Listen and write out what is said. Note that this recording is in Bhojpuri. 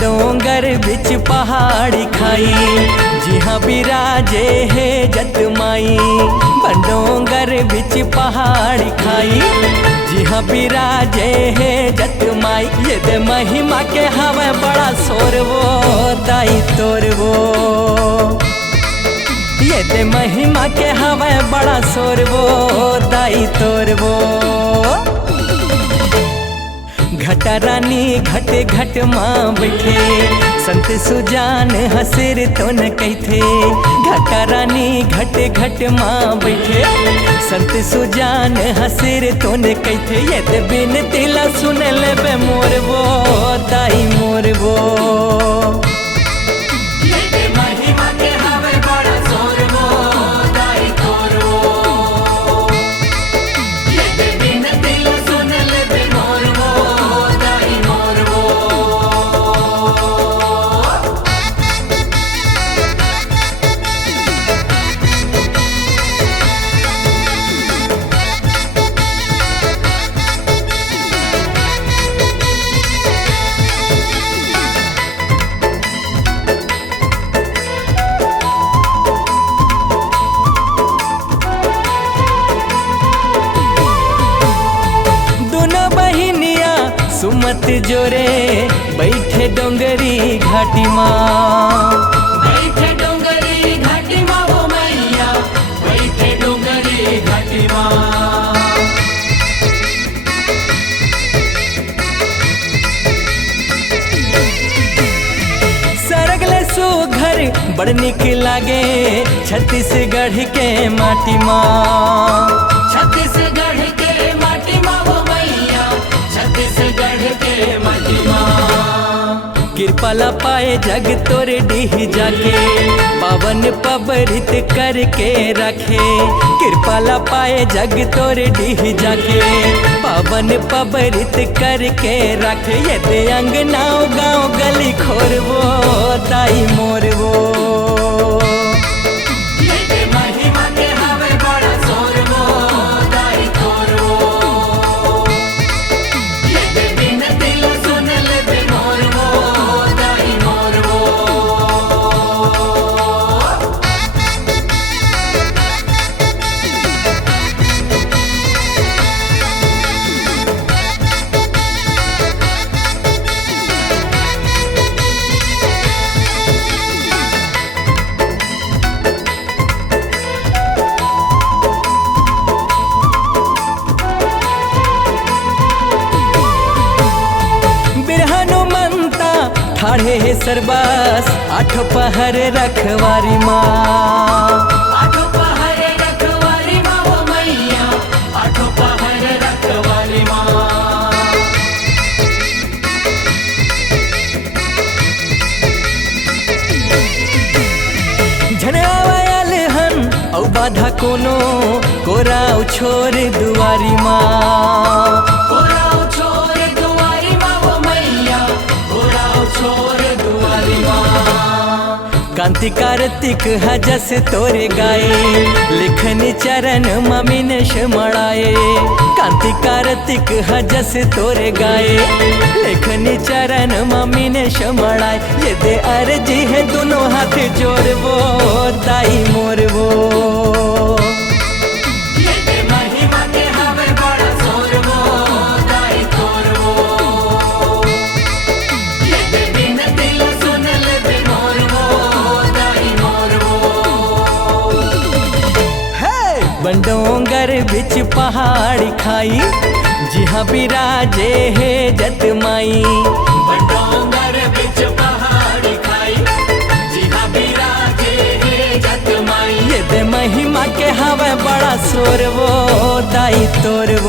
बंडोंगर बिच पहाड़ी खाई, जी हाँ बिराजे है जतमाई। बंडोंगर बिच पहाड़ी खाई, जी हाँ बिराजे है जतमाई। ये दे महिमा के हवे बड़ा सोरवो दाई तोरवो, ये दे महिमा के हवे बड़ा सोरवो दाई तोरवो। घटा रानी घट घट माँ बैठे, संत सुजान हसिर तो न कहते। घटा रानी घट घट माँ बैठे, संत सुजान हसिर तो न कहते। ये दे बिनती ला सुन ले बे मोरवो दाई मोरवो। सुमत जोरे बैठे डोंगरी घाटी माँ, बैठे डोंगरी घाटी माँ वो मैया, बैठे डोंगरी घाटी माँ। सरगले सुघर बड़ निक लागे छत्तीसगढ़ के माटी माँ। छत्तीसगढ़ के माटी माँ वो मैया, छत्तीसगढ़ के माटी माँ। कृपाला पाए जग तोरे डीह जाके, पावन पबरित करके रखे। कृपाला पाए जग तोरे डीह जाके, पावन पबरित करके रखे। ये दे अंगनाव गाँव गली खोरवो दाई मोरवो। ठाढ़े है सरबास आठों पहर रखवारी माँ। आठों पहर रखवारी माँ वो मैया, आठों पहर रखवारी माँ। झनावायल हन औ बाधा कोनो कोराव छोर दुआरी माँ। कोराव छोर दुआरी माँ वो मैया, कोराव छोर दुआरी माँ। कांति कार्तिक हजस तोरे गाए, लिखन चरण ममिनश मड़ाए। कांति कार्तिक हजस तोरे गाए, लिखन चरण ममिनश मड़ाए। ये दे अर्जी है दोनों हाथ जोड़वो दाई मोरवो। बंडोंगर बिच पहाड़ी खाई, जी हाँ बिराजे है जतमाई। बंडोंगर बिच पहाड़ी खाई, जी हाँ बिराजे है जतमाई। ये दे महिमा के हवे बड़ा सोरवो दाई तोरवो।